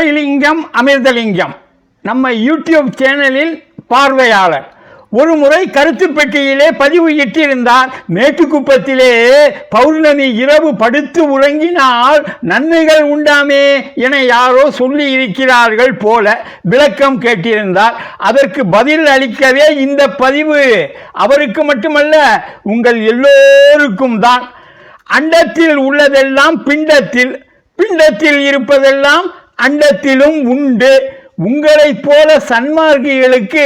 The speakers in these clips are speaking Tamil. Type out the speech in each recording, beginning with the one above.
துரைலிங்கம் அமிர்தலிங்கம் நம்ம யூடியூப் சேனலில் பார்வையாளர். ஒரு முறை கருத்து பெட்டியிலே பதிவு இட்டிருந்தார். மேட்டுக்குப்பத்திலே பௌர்ணமி இரவு படுத்து உறங்கினால் நன்மைகள் உண்டாமே என யாரோ சொல்லி இருக்கிறார்கள் போல விளக்கம் கேட்டிருந்தார். அதற்கு பதில் அளிக்கவே இந்த பதிவு. அவருக்கு மட்டுமல்ல, உங்கள் எல்லோருக்கும் தான். அண்டத்தில் உள்ளதெல்லாம் பிண்டத்தில், பிண்டத்தில் இருப்பதெல்லாம் அண்டத்திலும் உண்டு. உங்களைப் போல சன்மார்க்கிகளுக்கு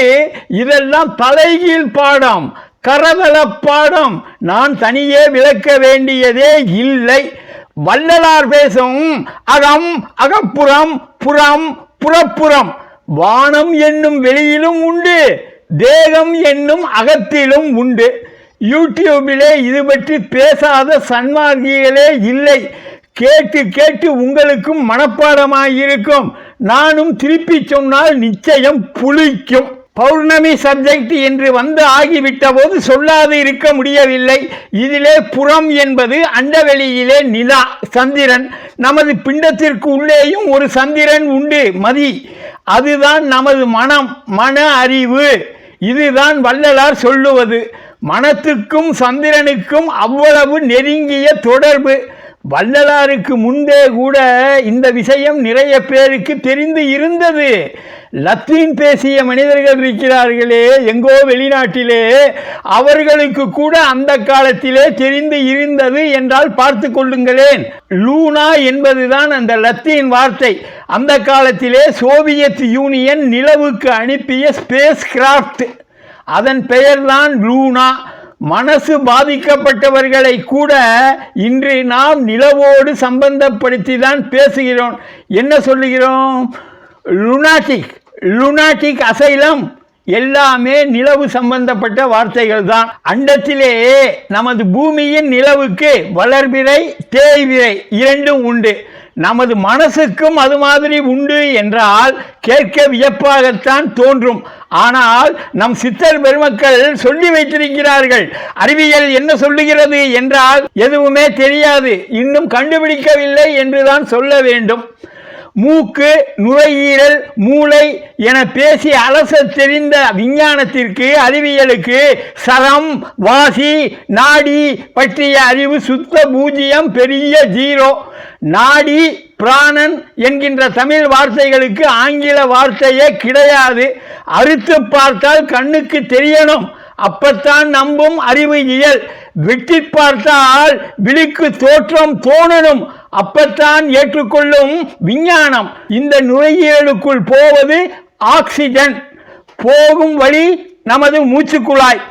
இதெல்லாம் தலைகீழ் பாடம், கரதள பாடம். நான் தனியே விளக்க வேண்டியதே இல்லை. வள்ளலார் பேசும் அகம் அகப்புறம், புறம் புறப்புறம். வானம் என்னும் வெளியிலும் உண்டு, தேகம் என்னும் அகத்திலும் உண்டு. யூடியூபிலே இது பற்றி பேசாத சன்மார்க்கிகளே இல்லை. கேட்டு கேட்டு உங்களுக்கும் மனப்பாடமாயிருக்கும். நானும் திருப்பி சொன்னால் நிச்சயம் புளிக்கும். பௌர்ணமி சப்ஜெக்ட் என்று வந்து ஆகிவிட்ட போது சொல்லாது இருக்க முடியவில்லை. இதிலே புறம் என்பது அண்டவெளியிலே நிலா, சந்திரன். நமது பிண்டத்திற்கு உள்ளேயும் ஒரு சந்திரன் உண்டு, மதி. அதுதான் நமது மனம், மன அறிவு. இதுதான் வள்ளலார் சொல்லுவது. மனத்துக்கும் சந்திரனுக்கும் அவ்வளவு நெருங்கிய தொடர்பு. வள்ளலாருக்கு முன்பே கூட இந்த விஷயம் நிறைய பேருக்கு தெரிந்து இருந்தது. லத்தீன் பேசிய மனிதர்கள் இருக்கிறார்களே எங்கோ வெளிநாட்டிலே, அவர்களுக்கு கூட அந்த காலத்திலே தெரிந்து இருந்தது என்றால் பார்த்து கொள்ளுங்களேன். லூனா என்பதுதான் அந்த லத்தீன் வார்த்தை. அந்த காலத்திலே சோவியத் யூனியன் நிலவுக்கு அனுப்பிய ஸ்பேஸ் கிராஃப்ட், அதன் பெயர்தான் லூனா. மனசு பாதிக்கப்பட்டவர்களை கூட இன்று நாம் நிலவோடு சம்பந்தப்படுத்தி தான் பேசுகிறோம். என்ன சொல்லுகிறோம்? லுனாட்டிக், லுனாட்டிக் அசைலம், எல்லாமே நிலவு சம்பந்தப்பட்ட வார்த்தைகள் தான். அண்டத்திலே நமது பூமியின் நிலவுக்கு வளர்பிறை, தேய்விரை இரண்டும் உண்டு. நமது மனசுக்கும் அது மாதிரி உண்டு என்றால் கேட்க வியப்பாகத்தான் தோன்றும். ஆனால் நம் சித்தர் பெருமக்கள் சொல்லி வைத்திருக்கிறார்கள். அறிவியல் என்ன சொல்லுகிறது என்றால் எதுவுமே தெரியாது, இன்னும் கண்டுபிடிக்கவில்லை என்றுதான் சொல்ல வேண்டும். மூக்கு, நுரையீரல், மூளை என பேசி அலச தெரிந்த விஞ்ஞானத்திற்கு, அறிவியலுக்கு சரம், வாசி, நாடி பற்றிய அறிவு சுத்த பூஜ்ஜியம், பெரிய ஜீரோ. நாடி, பிராணன் என்கின்ற தமிழ் வார்த்தைகளுக்கு ஆங்கில வார்த்தையே கிடையாது. அறுத்து பார்த்தால் கண்ணுக்கு தெரியணும், அப்பத்தான் நம்பும் அறிவு இயல். வெட்டி பார்த்தால் விழிக்கு தோற்றம் தோணணும், அப்பத்தான் ஏற்றுக்கொள்ளும் விஞ்ஞானம். இந்த நுரையீரலுக்குள் போவது ஆக்சிஜன், போகும் வழி நமது மூச்சுக்குழாய்.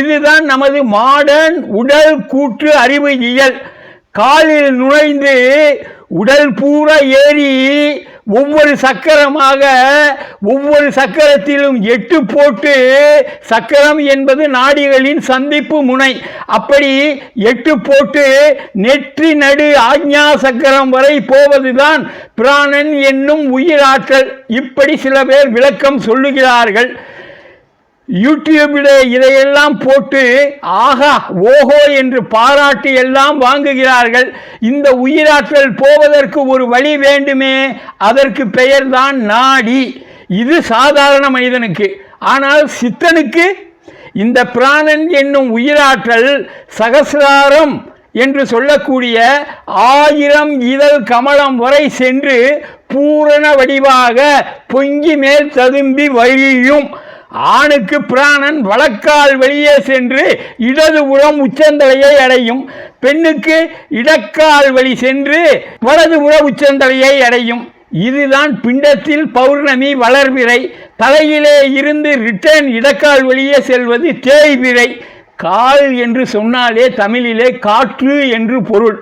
இதுதான் நமது மாடர்ன் உடல் கூற்று அறிவு இயல். காலில் நுழைந்து உடல் பூரா ஏறி ஒவ்வொரு சக்கரமாக, ஒவ்வொரு சக்கரத்திலும் 8 போட்டு, சக்கரம் என்பது நாடிகளின் சந்திப்பு முனை, அப்படி 8 போட்டு நெற்றி நடு ஆக்ஞா சக்கரம் வரை போவதுதான் பிராணன் என்னும் உயிராற்றல். இப்படி சில பேர் விளக்கம் சொல்லுகிறார்கள். யூடியூபில் இதையெல்லாம் போட்டு ஆஹா ஓஹோ என்று பாராட்டி எல்லாம் வாங்குகிறார்கள். இந்த உயிராற்றல் போவதற்கு ஒரு வழி வேண்டுமே, அதற்கு பெயர்தான் நாடி. இது சாதாரண மனிதனுக்கு. ஆனால் சித்தனுக்கு இந்த பிராணன் என்னும் உயிராற்றல் சகசிராரம் என்று சொல்லக்கூடிய 1000 இதழ் கமலம் வரை சென்று பூரண வடிவாக பொங்கி மேல் ததும்பி வழியும். ஆணுக்கு பிராணன் வலக்கால் வெளியே சென்று இடதுபுறம் உச்சந்தலையை அடையும். பெண்ணுக்கு இடக்கால் வழி சென்று வலதுபுற உச்சந்தலையை அடையும். இதுதான் பிண்டத்தில் பௌர்ணமி வளர்பிறை. தலையிலே இருந்து ரிட்டர்ன் இடக்கால் வெளியே செல்வது தேய்பிறை. கால் என்று சொன்னாலே தமிழிலே காற்று என்று பொருள்.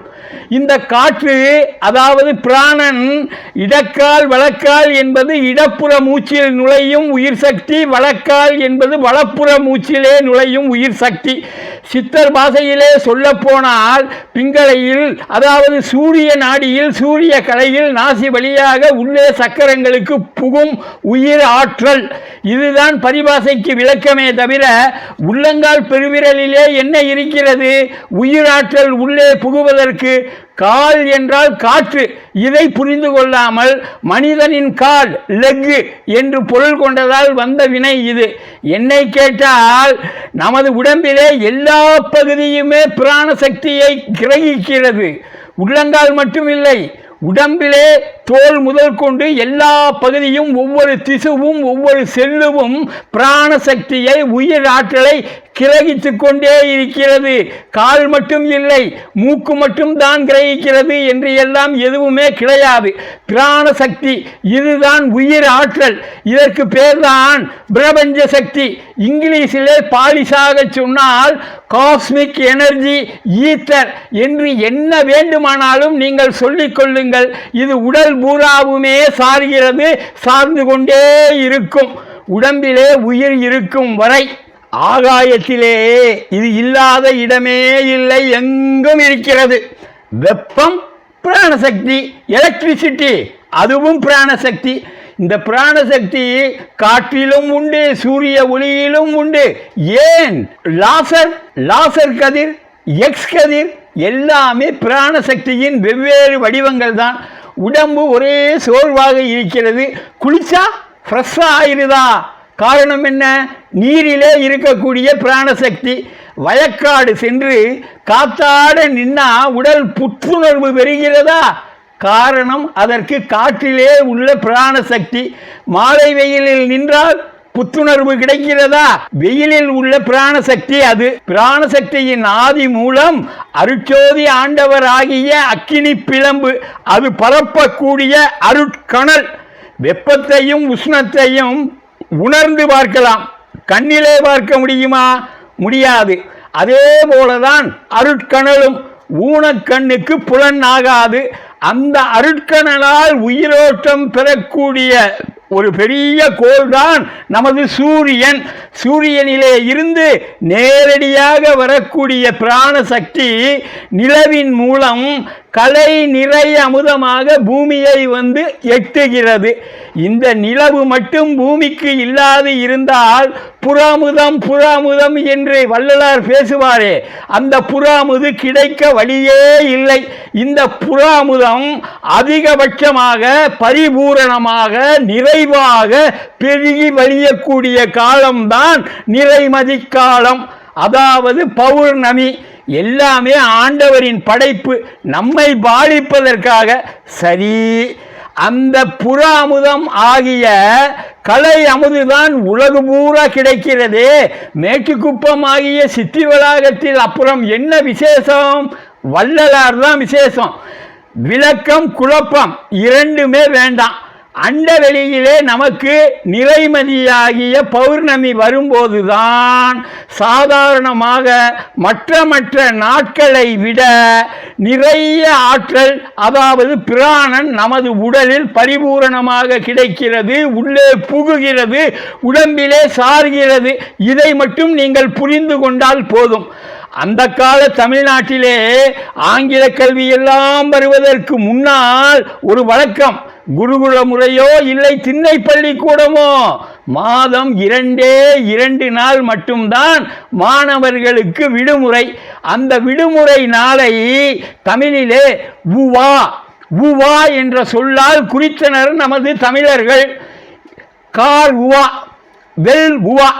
இந்த காற்று, அதாவது பிராணன், இடக்கால் வலக்கால் என்பது இடப்புற மூச்சில் நுழையும் உயிர் சக்தி, வலக்கால் என்பது வலப்புற மூச்சிலே நுழையும் உயிர் சக்தி. சித்தர் பாஷையிலே சொல்ல போனால் பிங்களையில், அதாவது சூரிய நாடியில், சூரிய கலையில் நாசி வழியாக உள்ளே சக்கரங்களுக்கு புகும் உயிர் ஆற்றல். இதுதான் பரிபாஷைக்கு விளக்கமே தவிர உள்ளங்கால் பெருவிரலிலே என்ன இருக்கிறது? உயிராற்றல் உள்ளே புகுவதற்கு எதற்கு? கால் என்றால் காற்று. இதை புரிந்து கொள்ளாமல் மனிதனின் கால் லெக்கு என்று பொருள் கொண்டதால் வந்த வினை இது. என்னை கேட்டால் நமது உடம்பிலே எல்லா பகுதியுமே பிராண சக்தியை கிரகிக்கிறது. உள்ளங்கால் மட்டுமில்லை, உடம்பிலே தோல் முதல் கொண்டு எல்லா பகுதியும், ஒவ்வொரு திசுவும் ஒவ்வொரு செல்லுவும் பிராண சக்தியை, உயிர் ஆற்றலை கிரகித்து கொண்டே இருக்கிறது. கால் மட்டும் இல்லை, மூக்கு மட்டும் தான் கிரகிக்கிறது என்று எல்லாம் எதுவுமே கிடையாது. பிராண சக்தி இதுதான் உயிர் ஆற்றல். இதற்கு பேர்தான் பிரபஞ்ச சக்தி. இங்கிலீஷிலே பாலிசாக சொன்னால் காஸ்மிக் எனர்ஜி, ஈத்தர் என்று என்ன வேண்டுமானாலும் நீங்கள் சொல்லிக் கொள்ளுங்கள். இது உடல் பூராவுமே சார்கிறது, சார்ந்து கொண்டே இருக்கும். உடம்பிலே உயிர் இருக்கும் வரை. ஆகாயத்திலே இது இல்லாத இடமே இல்லை, எங்கும் இருக்கிறது. வெப்பம் பிராணசக்தி, எலக்ட்ரிசிட்டி அதுவும் பிராணசக்தி. இந்த பிராணசக்தி காற்றிலும் உண்டு, சூரிய ஒளியிலும் உண்டு. ஏன் லாசர் கதிர், எக்ஸ் கதிர் எல்லாமே பிராணசக்தியின் வெவ்வேறு வடிவங்கள் தான். உடம்பு ஒரே சோர்வாக இருக்கிறது, குளிச்சா ஃப்ரெஷ்ஷாக ஆயிருதா? காரணம் என்ன? நீரிலே இருக்கக்கூடிய பிராணசக்தி. வயக்காடு சென்று காத்தாட நின்னா உடல் புத்துணர்வு பெறுகிறதா? காரணம் அதற்கு காற்றிலே உள்ள பிராணசக்தி. மாலை வெயிலில் நின்றால் புத்துணர்வு கிடைக்கிறதா? வெயிலில் உள்ள பிராணசக்தி அது. பிராணசக்தியின் ஆதி மூலம் அருட்சோதி ஆண்டவர் ஆகிய அக்கினி பிளம்பு, அது பரப்பக்கூடிய அருட்கணல். வெப்பத்தையும் உஷ்ணத்தையும் உணர்ந்து பார்க்கலாம், கண்ணிலே பார்க்க முடியுமா? முடியாது. அதே போலதான் அருட்கணலும் ஊனக்கண்ணுக்கு புலன் ஆகாது. அந்த அருட்கணலால் உயிரோட்டம் பெறக்கூடிய ஒரு பெரிய கோள் தான் நமது சூரியன். சூரியனிலே இருந்து நேரடியாக வரக்கூடிய பிராணசக்தி நிலவின் மூலம் கலை நிறை அமுதமாக பூமியை வந்து எட்டுகிறது. இந்த நிலவு மட்டும் பூமிக்கு இல்லாது இருந்தால் புறாமுதம் என்று வள்ளலார் பேசுவாரே, அந்த புறாமுது கிடைக்க வழியே இல்லை. இந்த புறாமுதம் அதிகபட்சமாக, பரிபூரணமாக, நிறைவாக பெருகி வழியக்கூடிய காலம்தான் நிறைமதி காலம், அதாவது பௌர்ணமி. எல்லாமே ஆண்டவரின் படைப்பு, நம்மை பாதிப்பதற்காக. சரி, அந்த புற அமுதம் ஆகிய கலை அமுதுதான் உலகு பூரா கிடைக்கிறதே. மேட்டுக்குப்பம் ஆகிய சித்தி வளாகத்தில் அப்புறம் என்ன விசேஷம்? வள்ளலார் தான் விசேஷம். விளக்கம் குழப்பம் இரண்டுமே வேண்டாம். அண்டவெளியிலே நமக்கு நிறைமதியாகிய பௌர்ணமி வரும்போதுதான் சாதாரணமாக மற்ற நாட்களை விட நிறைய ஆற்றல், அதாவது பிராணன் நமது உடலில் பரிபூரணமாக கிடைக்கிறது, உள்ளே புகுகிறது, உடம்பிலே சார்கிறது. இதை மட்டும் நீங்கள் புரிந்து கொண்டால் போதும். அந்த கால தமிழ்நாட்டிலே ஆங்கில கல்வி எல்லாம் வருவதற்கு முன்னால் ஒரு வழக்கம், குருகுல முறையோ இல்லை திண்ணை பள்ளிக்கூடமோ, மாதம் 2 நாள் மட்டும்தான் மாணவர்களுக்கு விடுமுறை. அந்த விடுமுறை நாளை தமிழிலே உவா என்ற சொல்லால் குறித்தனர் நமது தமிழர்கள். Car Uva, well Uva.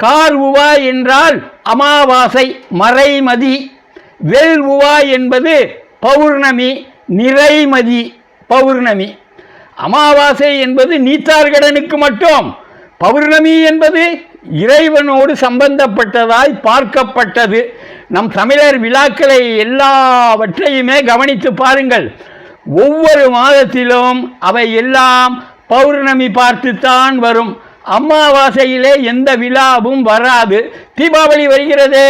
Car Uva என்றால் அமாவாசை, மறைமதி. வெல் உவா என்பது பௌர்ணமி, நிறைமதி பௌர்ணமி. அமாவாசை என்பது நீத்தார்கடனுக்கு மட்டும், பௌர்ணமி என்பது இறைவனோடு சம்பந்தப்பட்டதாய் பார்க்கப்பட்டது. நம் தமிழர் விழாக்களை எல்லாவற்றையுமே கவனித்து பாருங்கள். ஒவ்வொரு மாதத்திலும் அவை எல்லாம் பௌர்ணமி பார்த்துத்தான் வரும். அமாவாசையிலே எந்த விழாவும் வராது. தீபாவளி வருகிறது,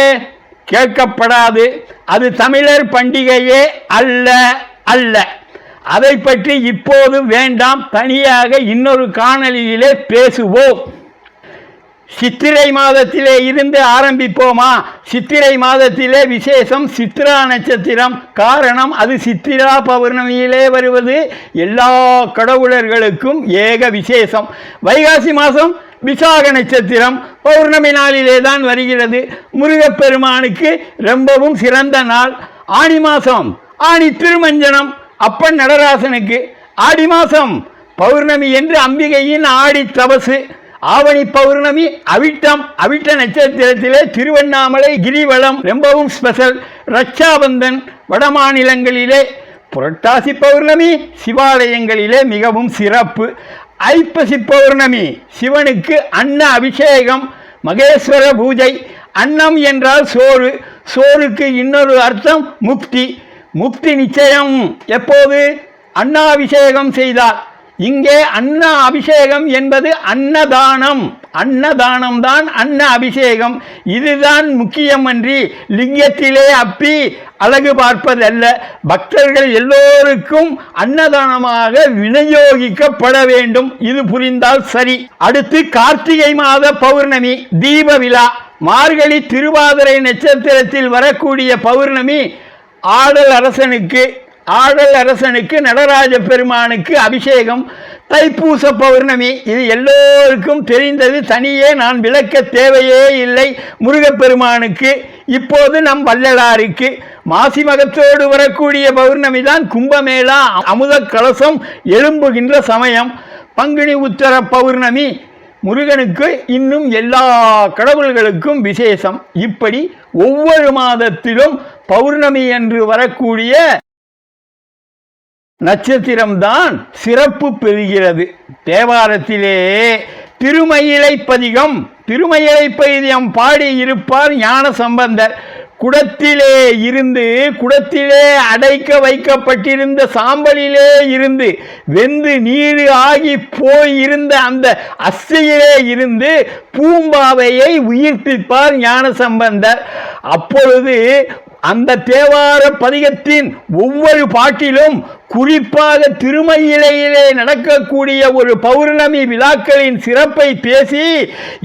கேட்கப்படாது. அது தமிழர் பண்டிகையே அல்ல. அதை பற்றி இப்போது வேண்டாம், தனியாக இன்னொரு காணொளியிலே பேசுவோம். சித்திரை மாதத்திலே இருந்து ஆரம்பிப்போமா? சித்திரை மாதத்திலே விசேஷம் சித்ரா நட்சத்திரம். காரணம், அது சித்திரா பௌர்ணமியிலே வருவது எல்லா கடவுளர்களுக்கும் ஏக விசேஷம். வைகாசி மாதம் விசாக நட்சத்திரம் பௌர்ணமி நாளிலே தான் வருகிறது. முருகப்பெருமானுக்கு ரொம்பவும் சிறந்த நாள். ஆனி மாதம் ஆணி திருமஞ்சனம் அப்பன் நடராசனுக்கு, ஆடி மாதம் பௌர்ணமி என்று அம்பிகையின் ஆடி தபசு, ஆவணி பௌர்ணமி அவிட்ட நட்சத்திரத்திலே திருவண்ணாமலை கிரிவலம் ரொம்பவும் ஸ்பெஷல். ரட்சாபந்தன் வட மாநிலங்களிலே, புரட்டாசி பௌர்ணமி சிவாலயங்களிலே மிகவும் சிறப்பு. ஐப்பசி பௌர்ணமி சிவனுக்கு அன்ன அபிஷேகம், மகேஸ்வர பூஜை. அன்னம் என்றால் சோறு, சோறுக்கு இன்னொரு அர்த்தம் முக்தி. முக்தி நிச்சயம் எப்போது? அன்னாபிஷேகம் செய்தார். இங்கே அன்ன அபிஷேகம் என்பது அன்னதானம், அன்னதானம் தான் அன்ன அபிஷேகம். இதுதான் முக்கியமன்றி லிங்கத்திலே அப்பி அழகு பார்ப்பதல்ல. பக்தர்கள் எல்லோருக்கும் அன்னதானமாக விநியோகிக்கப்பட வேண்டும். இது புரிந்தால் சரி. அடுத்து கார்த்திகை மாத பௌர்ணமி தீப விழா. மார்கழி திருவாதிரை நட்சத்திரத்தில் வரக்கூடிய பௌர்ணமி ஆடல் அரசனுக்கு நடராஜ பெருமானுக்கு அபிஷேகம். தைப்பூச பௌர்ணமி இது எல்லோருக்கும் தெரிந்தது, தனியே நான் விளக்க தேவையே இல்லை. முருகப்பெருமானுக்கு, இப்போது நம் வள்ளலாருக்கு. மாசி மகத்தோடு வரக்கூடிய பௌர்ணமி தான் கும்பமேளா அமுத கலசம் எழும்புகின்ற சமயம். பங்குனி உத்தர பௌர்ணமி முருகனுக்கு, இன்னும் எல்லா கடவுள்களுக்கும் விசேஷம். இப்படி ஒவ்வொரு மாதத்திலும் பௌர்ணமி என்று வரக்கூடிய நட்சத்திரம்தான் சிறப்பு பெறுகிறது. தேவாரத்திலே திருமயிலைப்பதிகம் பாடி இருப்பார் ஞான சம்பந்தர். குடத்திலே அடைக்க வைக்கப்பட்டிருந்த சாம்பலிலே இருந்து வெந்து நீர் ஆகி போயிருந்த அந்த அஸ்தியிலே இருந்து பூம்பாவையை உயிர்ப்பிப்பார் ஞான சம்பந்தர். அப்பொழுது அந்த தேவார பதிகத்தின் ஒவ்வொரு பாட்டிலும் குறிப்பாக திருமயிலையிலே நடக்கக்கூடிய ஒரு பௌர்ணமி விழாக்களின் சிறப்பை பேசி,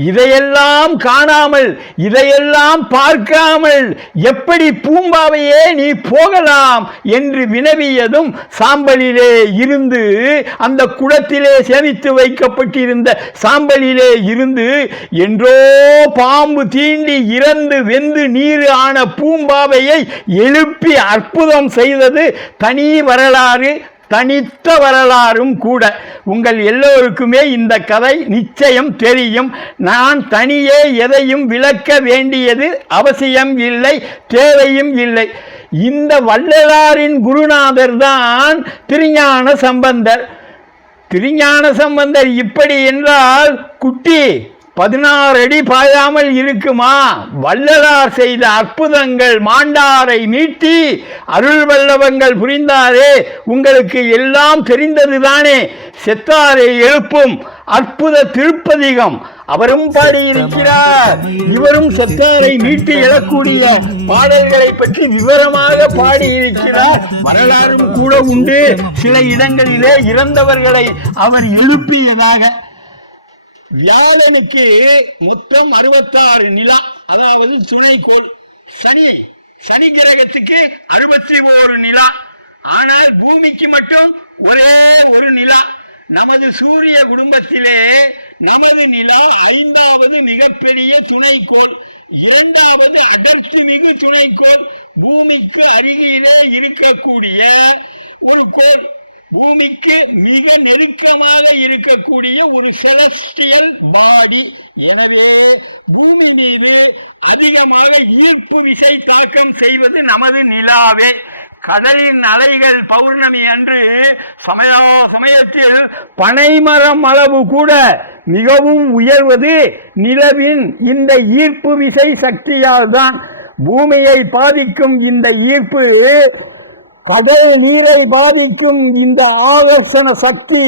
இதையெல்லாம் காணாமல் இதையெல்லாம் பார்க்காமல் எப்படி பூம்பாவையே நீ போகலாம் என்று வினவியதும், சாம்பலிலே இருந்து அந்த குடத்திலே சேமித்து வைக்கப்பட்டிருந்த சாம்பலிலே இருந்து என்றோ பாம்பு தீண்டி இறந்து வெந்து நீர் ஆன பூம்பாவையை எழுப்பி அற்புதம் செய்தது தனி வரலாறு, தனித்த வரலாறும் கூட. உங்கள் எல்லோருக்குமே இந்த கதை நிச்சயம் தெரியும். நான் தனியே எதையும் விளக்க வேண்டியது அவசியம் இல்லை, தேவையும் இல்லை. இந்த வள்ளலாரின் குருநாதர் தான் திருஞான சம்பந்தர். இப்படி என்றால் குட்டி 16 அடி பாயாமல் இருக்குமா? வள்ளலார் செய்த அற்புதங்கள் மாண்டாரை மீட்டி அருள் வல்லவங்கள் புரிந்தாரே, உங்களுக்கு எல்லாம் தெரிந்ததுதானே. செத்தாரை எழுப்பும் அற்புத திருப்பதிகம் அவரும் பாடியிருக்கிறார். இவரும் செத்தாரை மீட்டி எழக்கூடிய பாடல்களை பற்றி விவரமாக பாடியிருக்கிறார். வரலாறும் கூட உண்டு. சில இடங்களிலே இறந்தவர்களை அவர் எழுப்பியதாக. வியாழனுக்கு மொத்தம் 66 நிலா, அதாவது துணைக்கோள். சனி கிரகத்துக்கு 61 நிலா. ஆனால் பூமிக்கு மட்டும் ஒரே ஒரு நிலா. நமது சூரிய குடும்பத்திலே நமது நிலா 5வது மிகப்பெரிய துணைக்கோள், 2வது அடர்த்தி மிகு துணைக்கோள். பூமிக்கு அருகிலே இருக்கக்கூடிய ஒரு கோள், பூமிக்கு மிக நெருக்கமாக இருக்கக்கூடிய ஒரு செலஸ்டியல் பாடி. எனவே பூமி மீது அதிகமாக ஈர்ப்பு விசை தாக்கம் செய்வது நமது நிலாவே. கடலின் அலைகள் பௌர்ணமி அன்று சமயத்தில் பனைமரம் அளவு கூட மிகவும் உயர்வது நிலவின் இந்த ஈர்ப்பு விசை சக்தியால் தான். பூமியை பாதிக்கும் இந்த ஈர்ப்பு, கடல் நீரை பாதிக்கும் இந்த ஆகர்ஷண சக்தி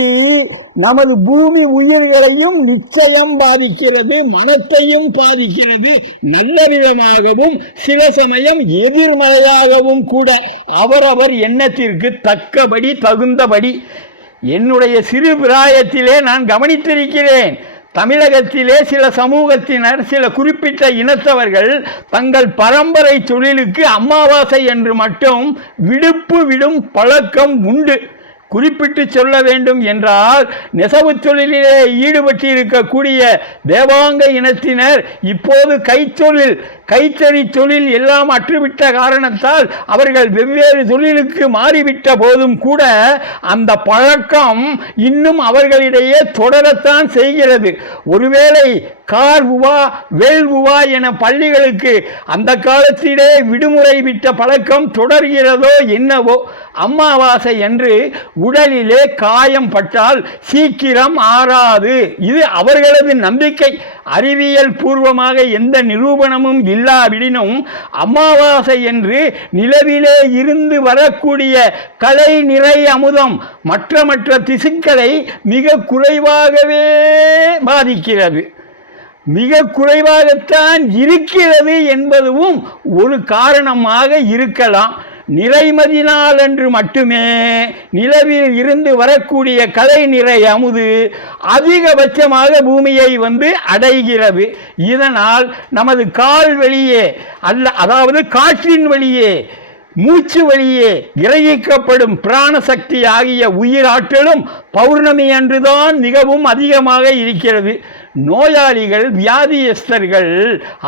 நமது பூமி உயிர்களையும் நிச்சயம் பாதிக்கிறது, மனத்தையும் பாதிக்கிறது. நல்ல விதமாகவும் சில சமயம் எதிர்மறையாகவும் கூட, அவரவர் எண்ணத்திற்கு தக்கபடி தகுந்தபடி. என்னுடைய சிறு பிராயத்திலே நான் கவனித்திருக்கிறேன். தமிழகத்திலே சில சமூகத்தினர், சில குறிப்பிட்ட இனத்தவர்கள் தங்கள் பரம்பரை தொழிலுக்கு அமாவாசை என்று மட்டும் விடுப்பு விடும் பழக்கம் உண்டு. குறிப்பிட்டு சொல்ல வேண்டும் என்றால் நெசவு தொழிலிலே ஈடுபட்டிருக்கக்கூடிய தேவாங்க இனத்தினர் இப்போது கைத்தறி தொழில் எல்லாம் அற்றுவிட்ட காரணத்தால் அவர்கள் வெவ்வேறு தொழிலுக்கு மாறிவிட்ட போதும் கூட அந்த பழக்கம் இன்னும் அவர்களிடையே தொடரத்தான் செய்கிறது. ஒருவேளை கார்வுவா வேள்வுவா என பள்ளிகளுக்கு அந்த காலத்திலே விடுமுறை விட்ட பழக்கம் தொடர்கிறதோ என்னவோ. அமாவாசை என்று உடலிலே காயம் பட்டால் சீக்கிரம் ஆறாது, இது அவர்களது நம்பிக்கை. அறிவியல் பூர்வமாக எந்த நிரூபணமும் இல்லாவிடினும் அமாவாசை என்று நிலவிலே இருந்து வரக்கூடிய கலை நிறை அமுதம் மற்ற திசுக்களை மிக குறைவாகவே பாதிக்கிறது, மிக குறைவாகத்தான் இருக்கிறது என்பதும் ஒரு காரணமாக இருக்கலாம். நிறைமதினால் என்று மட்டுமே நிலவில் இருந்து வரக்கூடிய கலை நிறை அமுது அதிகபட்சமாக பூமியை வந்து அடைகிறது. இதனால் நமது கால் வழியே அதாவது காற்றின் வழியே மூச்சு வழியே கிரகிக்கப்படும் பிராணசக்தி ஆகிய உயிராற்றலும் பௌர்ணமி அன்றுதான் மிகவும் அதிகமாக இருக்கிறது. நோயாளிகள் வியாதியஸ்தர்கள்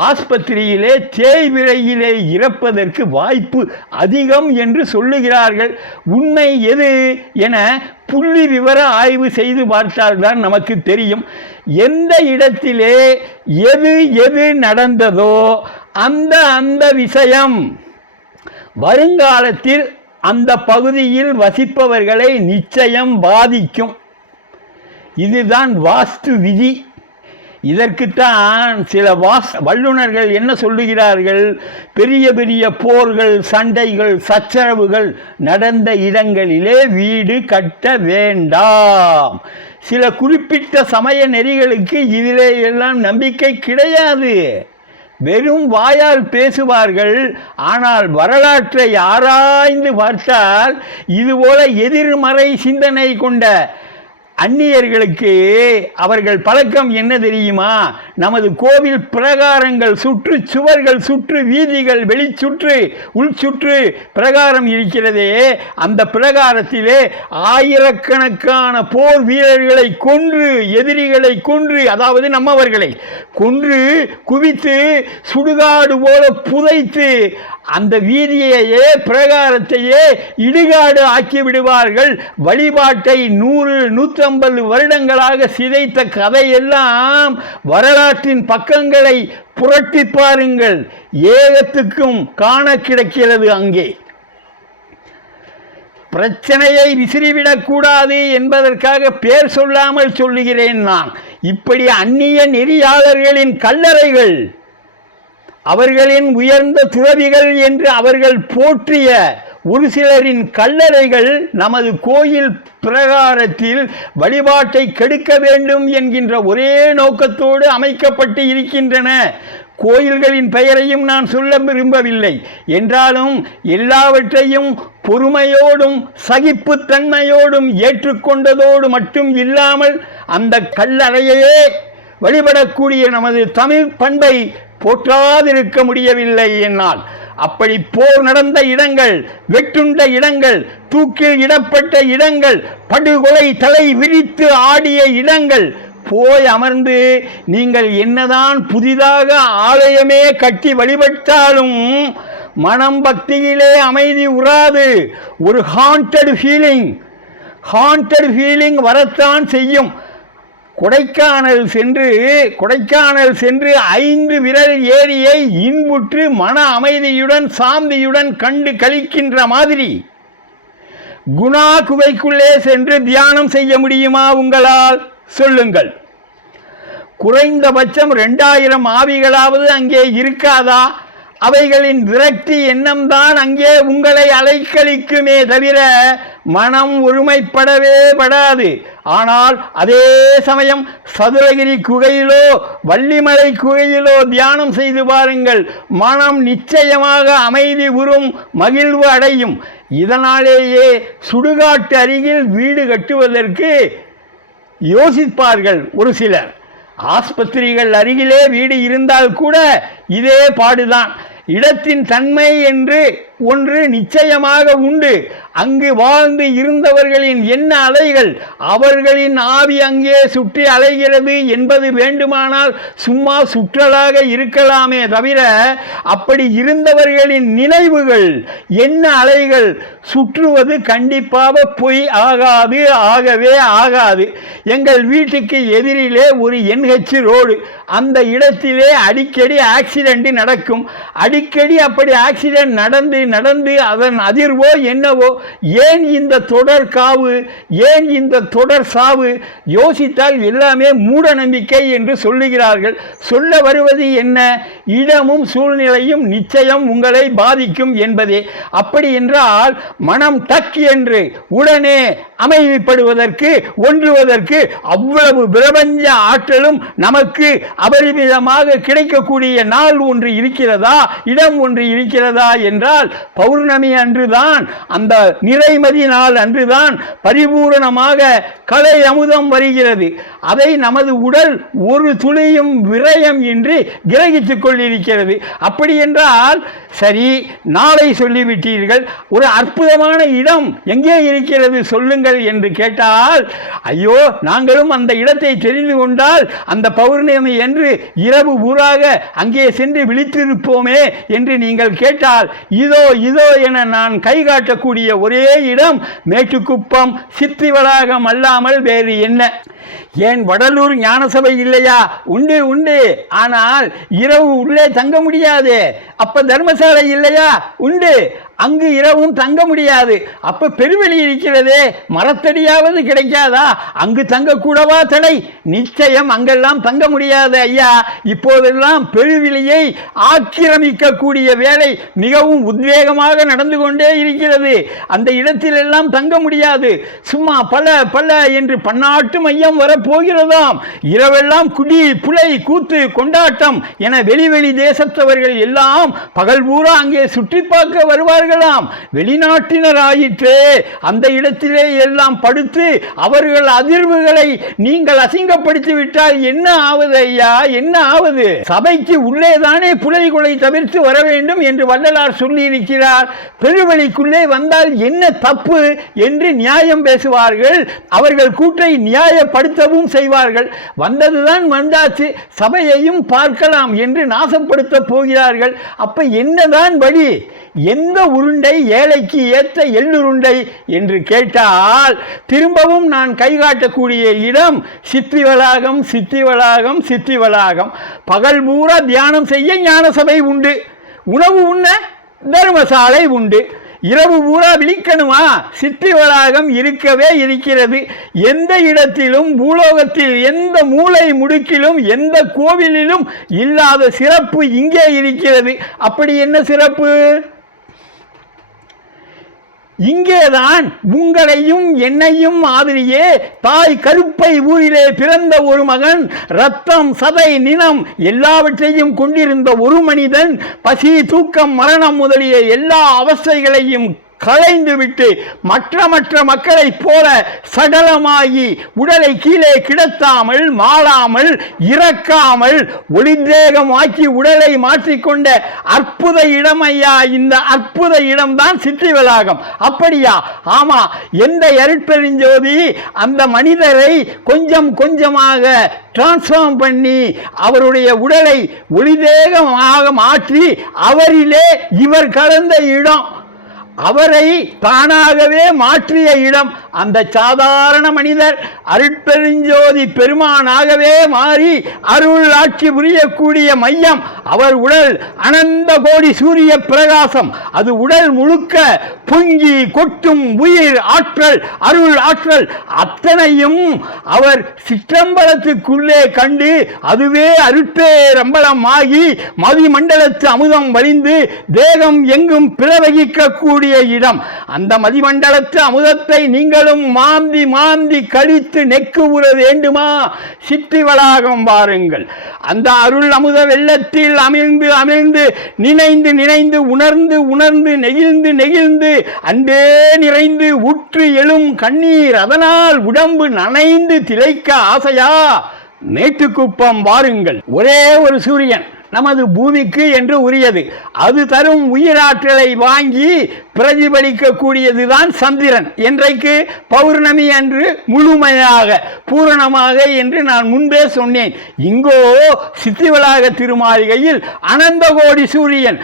ஆஸ்பத்திரியிலே தேய்விரையிலே இறப்பதற்கு வாய்ப்பு அதிகம் என்று சொல்லுகிறார்கள். உண்மை எது என புள்ளி விவர ஆய்வு செய்து பார்த்தால்தான் நமக்கு தெரியும். எந்த இடத்திலே எது நடந்ததோ அந்த விஷயம் வருங்காலத்தில் அந்த பகுதியில் வசிப்பவர்களை நிச்சயம் பாதிக்கும். இதுதான் வாஸ்து விதி. இதற்குத்தான் சில வல்லுநர்கள் என்ன சொல்லுகிறார்கள், பெரிய பெரிய போர்கள், சண்டைகள், சச்சரவுகள் நடந்த இடங்களிலே வீடு கட்ட வேண்டாம். சில குறிப்பிட்ட சமய நெறிகளுக்கு இதிலே எல்லாம் நம்பிக்கை கிடையாது. வெறும் வாயால் பேசுவார்கள். ஆனால் வரலாற்றை ஆராய்ந்து பார்த்தால் இதுபோல எதிர்மறை சிந்தனை கொண்ட அந்நியர்களுக்கு அவர்கள் பழக்கம் என்ன தெரியுமா? நமது கோவில் பிரகாரங்கள் சுற்று சுவர்கள் சுற்று வீதிகள் வெளிச்சுற்று உள்சுற்று பிரகாரம் இருக்கிறதே, அந்த பிரகாரத்திலே ஆயிரக்கணக்கான போர் வீரர்களை கொன்று, எதிரிகளை கொன்று, அதாவது நம்மவர்களை கொன்று குவித்து சுடுகாடு போல புதைத்து அந்த வீதியையே பிரகாரத்தையே இடுகாடு ஆக்கி விடுவார்கள். வழிபாட்டை 100-150 வருடங்களாக சிதைத்த கதையெல்லாம் வரலாற்றின் பக்கங்களை புரட்டி பாருங்கள், ஏகத்துக்கும் காண கிடைக்கிறது. அங்கே பிரச்சனையை விசிறிவிடக்கூடாது என்பதற்காக பேர் சொல்லாமல் சொல்லுகிறேன் நான். இப்படி அந்நிய நெறியாளர்களின் கல்லறைகள், அவர்களின் உயர்ந்த துறவிகள் என்று அவர்கள் போற்றிய ஒரு சிலரின் கல்லறைகள் நமது கோயில் பிரகாரத்தில் வழிபாட்டை கெடுக்க வேண்டும் என்கின்ற ஒரே நோக்கத்தோடு அமைக்கப்பட்டு இருக்கின்றன. கோயில்களின் பெயரையும் நான் சொல்ல விரும்பவில்லை. என்றாலும் எல்லாவற்றையும் பொறுமையோடும் சகிப்புத்தன்மையோடும் ஏற்றுக்கொண்டதோடு மட்டும் இல்லாமல் அந்த கல்லறையையே வழிபடக்கூடிய நமது தமிழ் பண்பை போற்றாதிருக்க முடியவில்லை என்னால். அப்படி போர் நடந்த இடங்கள், வெட்டுண்ட இடங்கள், தூக்கில் இடப்பட்ட இடங்கள், படுகொலை தலை விரித்து ஆடிய இடங்கள் போய் அமர்ந்து நீங்கள் என்னதான் புதிதாக ஆலயமே கட்டி வழிபட்டாலும் மனம் பக்தியிலே அமைதி உறாது. ஒரு ஹாண்டட் ஃபீலிங் வரத்தான் செய்யும். கொடைக்கானல் சென்று 5 விரல் ஏரியை இன்புற்று மன அமைதியுடன் சாந்தியுடன் கண்டு கழிக்கின்ற மாதிரி குணா குகைக்குள்ளே சென்று தியானம் செய்ய முடியுமா உங்களால்? சொல்லுங்கள். குறைந்தபட்சம் 2000 ஆவிகளாவது அங்கே இருக்காதா? அவைகளின் விரக்தி எண்ணம்தான் அங்கே உங்களை அலைக்கழிக்குமே தவிர மனம் ஒருமைப்படவே படாது. ஆனால் அதே சமயம் சதுரகிரி குகையிலோ வள்ளிமலை குகையிலோ தியானம் செய்து பாருங்கள், மனம் நிச்சயமாக அமைதி உறும், மகிழ்வு அடையும். இதனாலேயே சுடுகாட்டு அருகில் வீடு கட்டுவதற்கு யோசிப்பார்கள் ஒரு சிலர். ஆஸ்பத்திரிகள் அருகிலே வீடு இருந்தால் கூட இதே பாடுதான். இடத்தின் தன்மை என்று ஒன்று நிச்சயமாக உண்டு. அங்கு வாழ்ந்து இருந்தவர்களின் எண்ண அலைகள், அவர்களின் ஆவி அங்கே சுற்றி அலைகிறது என்பது வேண்டுமானால் சும்மா சுற்றலாக இருக்கலாமே தவிர, அப்படி இருந்தவர்களின் நினைவுகள், எண்ண அலைகள் சுற்றுவது கண்டிப்பாக பொய் ஆகாது, ஆகவே ஆகாது. எங்கள் வீட்டுக்கு எதிரிலே ஒரு NH ரோடு, அந்த இடத்திலே அடிக்கடி ஆக்சிடென்ட் நடக்கும். அடிக்கடி அப்படி ஆக்சிடென்ட் நடந்து நடந்து அதன் அதிர்வோ என்னவோ, ஏன் இந்த தொடர் காவு, ஏன் இந்த தொடர் சாவு? யோசித்தால் எல்லாமே மூட நம்பிக்கை என்று சொல்லுகிறார்கள். சொல்ல வருவது என்ன? இடமும் சூழ்நிலையும் நிச்சயம் உங்களை பாதிக்கும் என்பதே. அப்படி என்றால் மனம் டக் என்று உடனே அமைதிப்படுவதற்கு, ஒன்றுவதற்கு அவ்வளவு பிரபஞ்ச ஆற்றலும் நமக்கு அபரிமிதமாக கிடைக்கக்கூடிய நாள் ஒன்று இருக்கிறதா, இடம் ஒன்று இருக்கிறதா என்றால் பௌர்ணமி அன்றுதான், அந்த நிறைமதி நாள் அன்றுதான் பரிபூரணமாக கலை அமுதம் வருகிறது. அதை நமது உடல் ஒரு துளியும் விரயம் இன்றி கிரகித்துக் கொண்டிருக்கிறது. அப்படி என்றால் சரி, நாளை சொல்லிவிட்டீர்கள், ஒரு அற்புதமான இடம் எங்கே இருக்கிறது சொல்லுங்கள் என்று கேட்டால், ஐயோ நாங்களும் அந்த இடத்தை தெரிந்து கொண்டால் அந்த பௌர்ணமி என்று இரவு ஊராக அங்கே சென்று விழித்திருப்போமே என்று நீங்கள் கேட்டால், இதோ இதோ என நான் கை காட்டக்கூடிய ஒரே இடம் மேட்டுக்குப்பம் சித்தி வளாகம் அல்லாமல் வேறு என்ன? ஏன் வடலூர் ஞானசபை இல்லையா? உண்டு உண்டு. ஆனால் இரவு உள்ளே தங்க முடியாது. அப்ப தர்மசாலை இல்லையா? உண்டு. அங்கு இரவும் தங்க முடியாது. அப்ப பெருவெளி இருக்கிறதே, மரத்தடியாவது கிடைக்காதா? அங்கு தங்கக்கூடவா தடை? நிச்சயம் அங்கெல்லாம் தங்க முடியாது ஐயா. இப்போதெல்லாம் பெருவெளியை ஆக்கிரமிக்கக்கூடிய வேலை மிகவும் உத்வேகமாக நடந்து கொண்டே இருக்கிறது. அந்த இடத்திலெல்லாம் தங்க முடியாது. சும்மா பல பல என்று பன்னாட்டு மையம் வரப்போகிறதாம். இரவெல்லாம் குடி புலை கூத்து கொண்டாட்டம் என வெளி தேசத்தவர்கள் எல்லாம் பகல் பூரா அங்கே சுற்றி பார்க்க வருவார்கள். வெளிநாட்டினர் ஆயிற்றே, அந்த இடத்திலே எல்லாம் படுத்து அவர்கள் அதிர்வுகளை நீங்கள் அசிங்கப்படுத்தி விட்டால் என்ன ஆவது ஐயா, என்ன ஆவது? சபைக்கு உள்ளேதானே புலை கொலை தவிர்த்து வர வேண்டும் என்று வள்ளலார் சொல்லி இருக்கிறார். பெருவெளிக்குள்ளே வந்தால் என்ன தப்பு என்று நியாயம் பேசுவார்கள். அவர்கள் கூற்றை நியாயப்படுத்தவும் செய்வார்கள். வந்ததுதான் வந்தாச்சு, சபையையும் பார்க்கலாம் என்று நாசப்படுத்த போகிறார்கள். அப்ப என்னதான் வழி? எந்த உருண்டை ஏழைக்கு ஏற்ற எள்ளுருண்டை என்று கேட்டால், திரும்பவும் நான் கை காட்டக்கூடிய இடம் சித்தி வளாகம், சித்தி வளாகம், சித்தி வளாகம். பகல் பூரா தியானம் செய்ய ஞான சபை உண்டு, உணவு உண்ண தர்மசாலை உண்டு. இரவு பூரா விழிக்கணுமா? சித்தி வளாகம் இருக்கவே இருக்கிறது. எந்த இடத்திலும், பூலோகத்தில் எந்த மூலை முடுக்கிலும், எந்த கோவிலிலும் இல்லாத சிறப்பு இங்கே இருக்கிறது. அப்படி என்ன சிறப்பு? இங்கேதான் உங்களையும் என்னையும் மாதிரியே தாய் கருப்பை ஊரிலே பிறந்த ஒரு மகன், ரத்தம் சதை நினம் எல்லாவற்றையும் கொண்டிருந்த ஒரு மனிதன், பசி தூக்கம் மரணம் முதலிய எல்லா அவஸ்தைகளையும் களைந்துவிட்டு மற்ற மக்களைப் போல சடலமாகி உடலை கீழே கிடத்தாமல், மாளாமல், இறக்காமல் ஒளிந்தேகமாக்கி உடலை மாற்றிக்கொண்ட அற்புத இடம் ஐயா. இந்த அற்புத இடம்தான் சித்தி வளாகம். அப்படியா? ஆமா. எந்த அருட்பெருஞ்சோதி அந்த மனிதரை கொஞ்சம் கொஞ்சமாக டிரான்ஸ்ஃபார்ம் பண்ணி அவருடைய உடலை ஒளிதேகமாக மாற்றி அவரிலே இவர் கலந்த இடம், அவரை தானாகவே மாற்றிய இடம். அந்த சாதாரண மனிதர் அருட்பெருஞ்சோதி பெருமானாகவே மாறி அருள் ஆட்சி புரியக்கூடிய மையம். அவர் உடல் அனந்த கோடி சூரிய பிரகாசம். அது உடல் முழுக்க பொங்கி கொட்டும் உயிர் ஆற்றல், அருள் ஆற்றல் அத்தனையும் அவர் சிற்றம்பலத்துக்குள்ளே கண்டு அதுவே அருட்பேரம்பலம் ஆகி மதிமண்டலத்து அமுதம் வழிந்து தேகம் எங்கும் பிரவகிக்கக்கூடிய இடம். அந்த மதிமண்டலத்து அமுதத்தை நீங்களும் மாந்தி மாந்தி கழித்து நெக்கு உற வேண்டுமா? சித்தி வளாகம் வாருங்கள். அந்த அருள் அமுத வெள்ளத்தில் அமிழ்ந்து அமிழ்ந்து நினைந்து நினைந்து உணர்ந்து உணர்ந்து நெகிழ்ந்து நெகிழ்ந்து அன்பே நிறைந்து உற்று எழும் கண்ணீர் அதனால் உடம்பு நனைந்து திளைக்க ஆசையா? மேட்டுக்குப்பம் வாருங்கள். ஒரே ஒரு சூரியன், நமது பூமிக்கு என்று உரியது. அது தரும் உயிராற்றலை வாங்கி பிரதிபலிக்கக்கூடியதுதான் சந்திரன். என்றைக்கு? பௌர்ணமி அன்று முழுமையாக பூரணமாக என்று நான் முன்பே சொன்னேன். இங்கோ சித்திவளாக திருமாளிகையில் அனந்த கோடி சூரியன்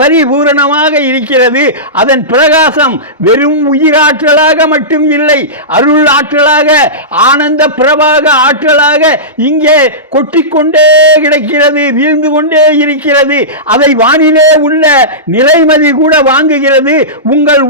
பரிபூரணமாக இருக்கிறது. அதன் பிரகாசம் வெறும் உயிராற்றலாக மட்டும் இல்லை, அருள் ஆற்றலாக, ஆனந்த பிரபாக ஆற்றலாக இங்கே கொட்டிக்கொண்டே கிடக்கிறது, வீழ்ந்து கொண்டே இருக்கிறது. அதை வானிலே உள்ள நிலைமதி கூட வாங்குகிறது. உங்கள்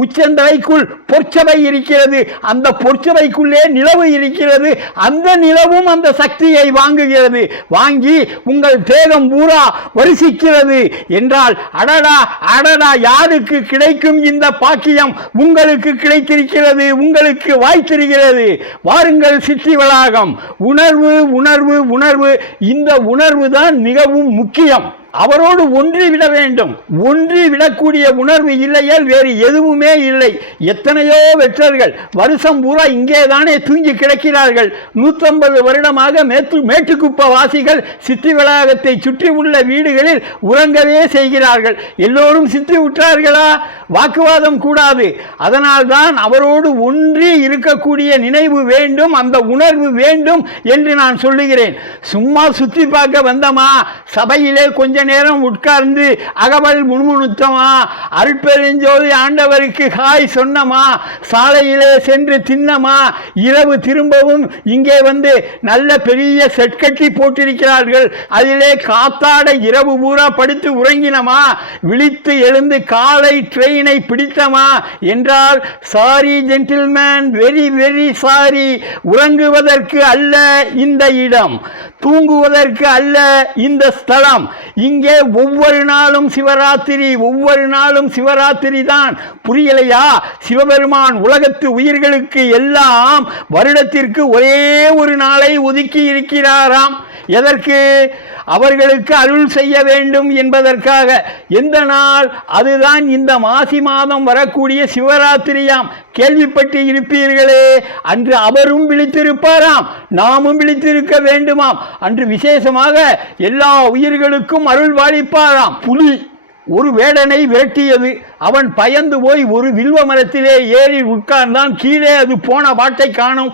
உச்சந்தலைக்குள் பொற்சபை இருக்கிறது. அந்த பொற்சபைக்குள்ளே நிலவு இருக்கிறது. அந்த நிலவும் அந்த சக்தியை வாங்குகிறது. வாங்கி உங்கள் தேகம் பூரா வரிசிக்கிறது என்றால் அடடா அடடா, யாருக்கு கிடைக்கும் இந்த பாக்கியம்? உங்களுக்கு கிடைத்திருக்கிறது, உங்களுக்கு வாய்த்திருக்கிறது. வாருங்கள் சித்தி வளாகம். உணர்வு உணர்வு உணர்வு, இந்த உணர்வு தான் மிகவும் முக்கியம். அவரோடு ஒன்றிவிட வேண்டும். ஒன்றிவிடக்கூடிய உணர்வு இல்லையால் வேறு எதுவுமே இல்லை. எத்தனையோ வெற்றர்கள் வருஷம் பூரா இங்கே தானே தூங்கி கிடக்கிறார்கள். 150 வருடமாக மேட்டுக்குப்ப வாசிகள் சித்தி வளாகத்தை சுற்றி உள்ள வீடுகளில் உறங்கவே செய்கிறார்கள். எல்லோரும் சித்தி விட்டார்களா? வாக்குவாதம் கூடாது. அதனால்தான் அவரோடு ஒன்றி இருக்கக்கூடிய நினைவு வேண்டும், அந்த உணர்வு வேண்டும் என்று நான் சொல்லுகிறேன். சும்மா சுற்றி பார்க்க வந்தமா, சபையிலே கொஞ்ச நேரம் உட்கார்ந்து அகவல் முணுமுணுத்தமா, அருட்பெருஞ்சோதி ஆண்டவருக்கு ஹாய் சொன்னமா, சாலையிலே சென்று தின்னமா, இரவு திரும்பவும் இங்கே வந்து நல்ல பெரிய செட் கட்டி போட்டிருக்கிறார்கள், அதிலே காத்தாட இரவு பூரா படுத்து உறங்கினமா, விழித்து எழுந்து காலை ட்ரெயினை பிடித்தமா என்றால் sorry gentleman, very very sorry. உறங்குவதற்கு அல்ல இந்த இடம், தூங்குவதற்கு அல்ல இந்த ஸ்தலம். இங்கே ஒவ்வொரு நாளும் சிவராத்திரி, ஒவ்வொரு நாளும் சிவராத்திரி தான். புரியலையா? சிவபெருமான் உலகத்து உயிர்களுக்கு எல்லாம் வருடத்திற்கு ஒரே ஒரு நாளை ஒதுக்கி இருக்கிறாராம். எதற்கு? அவர்களுக்கு அருள் செய்ய வேண்டும் என்பதற்காக. எந்த நாள்? அதுதான் இந்த மாசி மாதம் வரக்கூடிய சிவராத்திரியாம். கேள்விப்பட்டு இருப்பீர்களே. அன்று அவரும் விழித்திருப்பாராம், நாமும் விழித்திருக்க வேண்டுமாம். அன்று விசேஷமாக எல்லா உயிர்களுக்கும் அருள் பாலிப்பாராம். புலி ஒரு வேடனை விரட்டியது. அவன் பயந்து போய் ஒரு வில்வ மரத்திலே ஏறி உட்கார்ந்தான். கீழே அது போன பாட்டை காணும்.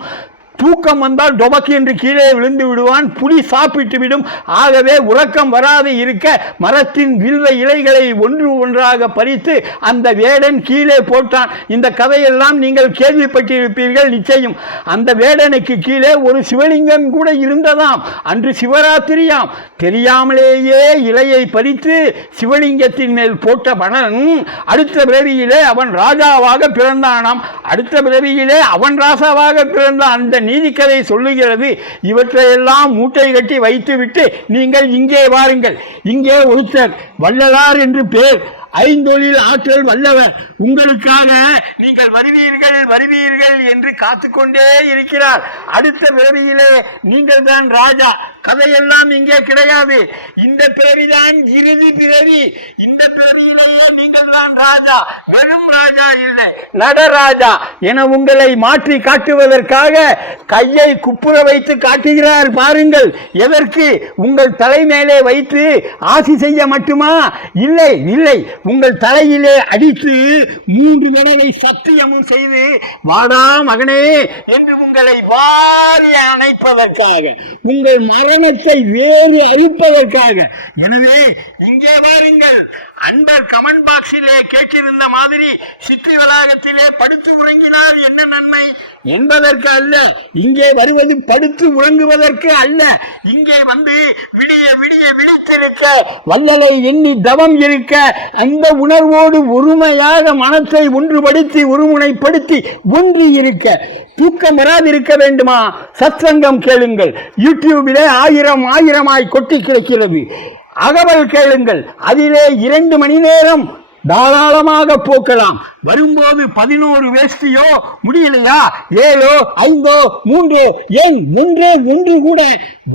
தூக்கம் வந்தால் டொபக்கு என்று கீழே விழுந்து விடுவான். புலி சாப்பிட்டு விடும். ஆகவே உறக்கம் வராது இருக்க மரத்தின் வில்வ இலைகளை ஒன்று ஒன்றாக பறித்து அந்த வேடன் கீழே போட்டான். இந்த கதையெல்லாம் நீங்கள் கேள்விப்பட்டிருப்பீர்கள் நிச்சயம். அந்த வேடனுக்கு கீழே ஒரு சிவலிங்கம் கூட இருந்ததாம். அன்று சிவராத்திரியாம். தெரியாமலேயே இலையை பறித்து சிவலிங்கத்தின் மேல் போட்ட பணன் அடுத்த பிறவியிலே அவன் ராஜாவாக பிறந்தானாம். அடுத்த பிறவியிலே அவன் ராசாவாக பிறந்தான். அந்த நீதிக்கதை சொல்லுகிறது. இவற்றையெல்லாம் மூட்டை கட்டி வைத்துவிட்டு நீங்கள் இங்கே வாருங்கள். இங்கே ஒருத்தர் வள்ளலார் என்று பேர், ஐந்தொழில் ஆற்றல் வல்லவர், உங்களுக்காக நீங்கள் வருவீர்கள் என்று காத்துக்கொண்டே இருக்கிறார். அடுத்த பிறவியிலே நீங்கள் தான் ராஜா. கதையெல்லாம் இங்கே கிடையாது. இந்த பிறவிதான் இறுதி பிறவி. இந்த பிறவியிலேயே நீங்கள் தான் ராஜா. வெறும் ராஜா இல்லை, நடராஜா என உங்களை மாற்றி காட்டுவதற்காக கையை குப்புற வைத்து காட்டுகிறார். பாருங்கள். எதற்கு? உங்கள் தலை மேலே வைத்து ஆசி செய்ய மட்டுமா? இல்லை இல்லை, உங்கள் தலையிலே அடித்து 3 தடவை சத்தியமும் செய்து வாடா மகனே என்று உங்களை வாரி அணைப்பதற்காக, உங்கள் மரணத்தை வேறு அழிப்பதற்காக. எனவே இங்கே வாருங்கள். அன்பர் கமெண்ட் பாக்ஸிலே கேட்டிருந்த மாதிரி சித்தி வளாகத்திலே படுத்து உறங்கினால் என்ன நன்மை என்பதற்கு அல்ல. இங்கே வருவது படுத்து உறங்குவதற்கு அல்ல. இங்கே வந்து விடிய விடிய விழித்திருக்க, வல்லலை எண்ணி தவம் இருக்க, அந்த உணர்வோடு ஒருமையாக மனத்தை ஒன்றுபடுத்தி ஒருமுனைப்படுத்தி ஒன்றி இருக்க. தூக்கம் வராதிருக்க வேண்டுமா? சத்சங்கம் கேளுங்கள். யூடியூபிலே ஆயிரமாய் கொட்டி கிடக்கிறது. அகவல் கேளுங்கள். அதிலே 2 மணி நேரம் தாராளமாக போக்கலாம். வரும்போது 11 வேஷ்டியோ, முடியலையா 7, 5, 3, ஏன் 1 கூட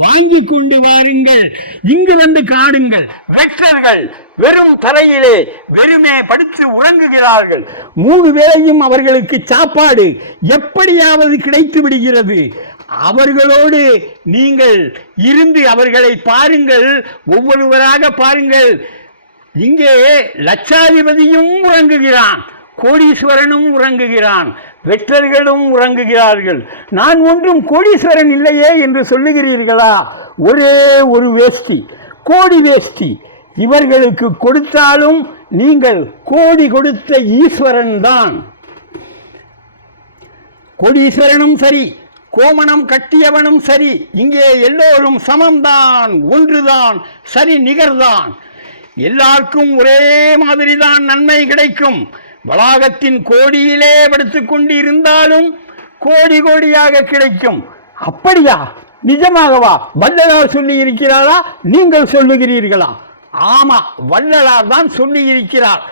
வாங்கி கொண்டு வாருங்கள். இங்கு வந்து காடுங்கள். வெற்றர்கள் வெறும் தலையிலே வெறுமே படுத்து உறங்குகிறார்கள். 3 வேளையும் அவர்களுக்கு சாப்பாடு எப்படியாவது கிடைத்து விடுகிறது. அவர்களோடு நீங்கள் இருந்து அவர்களை பாருங்கள், ஒவ்வொருவராக பாருங்கள். இங்கே லட்சாதிபதியும் உறங்குகிறான், கோடீஸ்வரனும் உறங்குகிறான், வெற்றர்களும் உறங்குகிறார்கள். நான் ஒன்றும் கோடீஸ்வரன் இல்லையே என்று சொல்லுகிறீர்களா? ஒரே ஒரு வேஷ்டி, கோடி வேஷ்டி. இவர்களுக்கு கொடுத்தாலும் நீங்கள் கோடி கொடுத்த ஈஸ்வரன் தான். கோடீஸ்வரனும் சரி, கோமணம் கட்டியவனும் சரி, இங்கே எல்லோரும் சமம்தான், ஒன்றுதான், சரி நிகர்தான். எல்லாருக்கும் ஒரே மாதிரிதான் நன்மை கிடைக்கும். வளாகத்தின் கோடியிலே படுத்துக் கொண்டு இருந்தாலும் கோடி கோடியாக கிடைக்கும். அப்படியா? நிஜமாகவா? வள்ளலார் சொல்லி இருக்கிறாரா? நீங்கள் சொல்லுகிறீர்களா? ஆமா, வள்ளலார் தான் சொல்லி இருக்கிறார்.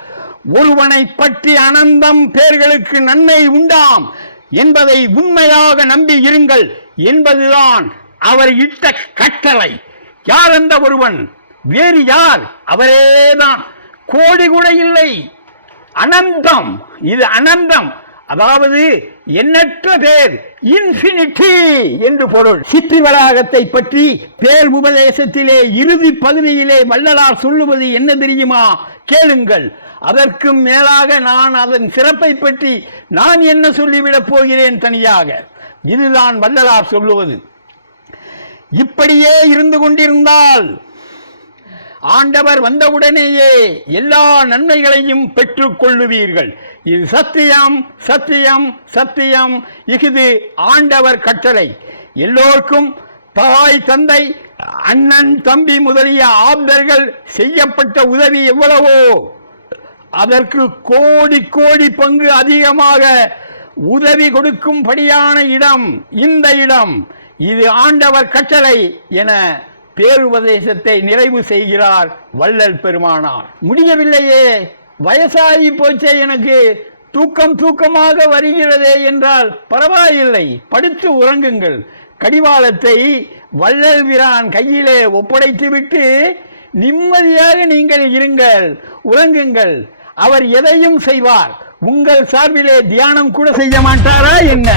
ஒருவனை பற்றி அனந்தம் பேர்களுக்கு நன்மை உண்டாம் என்பதை உண்மையாக நம்பி இருங்கள் என்பதுதான் அவர் இட்ட கட்டளை. யார் அந்த ஒருவன்? வேறு யார்? அவரேதான். கோடி கூட இல்லை, அனந்தம். இது அனந்தம், அதாவது எண்ணற்ற பேர், இன்ஃபினிட்டி என்று பொருள். சித்தி வளாகத்தை பற்றி பேர் உபதேசத்திலே இறுதி பகுதியிலே வள்ளலார் சொல்லுவது என்ன தெரியுமா? கேளுங்கள். அதற்கும் மேலாக நான் அதன் சிறப்பை பற்றி நான் என்ன சொல்லிவிடப் போகிறேன் தனியாக. இதுதான் வள்ளலார் சொல்லுவது. இப்படியே இருந்து கொண்டிருந்தால் ஆண்டவர் வந்தவுடனேயே எல்லா நன்மைகளையும் பெற்றுக் கொள்ளுவீர்கள். இது சத்தியம், சத்தியம், சத்தியம். இது ஆண்டவர் கட்டளை. எல்லோருக்கும் தாய், தந்தை, அண்ணன், தம்பி முதலிய ஆப்தர்கள் செய்யப்பட்ட உதவி எவ்வளவோ அதற்கு கோடி கோடி பங்கு அதிகமாக உதவி கொடுக்கும்படியான இடம் இந்த இடம். இது ஆண்டவர் கட்டளை என பேருபதேசத்தை நிறைவு செய்கிறார் வள்ளல் பெருமானார். முடியவில்லையே, வயசாகி போச்சே, எனக்கு தூக்கமாக வருகிறதே என்றால் பரவாயில்லை, படுத்து உறங்குங்கள். கடிவாளத்தை வள்ளல் பிரான் கையிலே ஒப்படைத்துவிட்டு நிம்மதியாக நீங்கள் இருங்கள், உறங்குங்கள். அவர் எதையும் செய்வார். உங்கள் சார்பிலே தியானம் கூட செய்ய மாட்டாரா என்ன?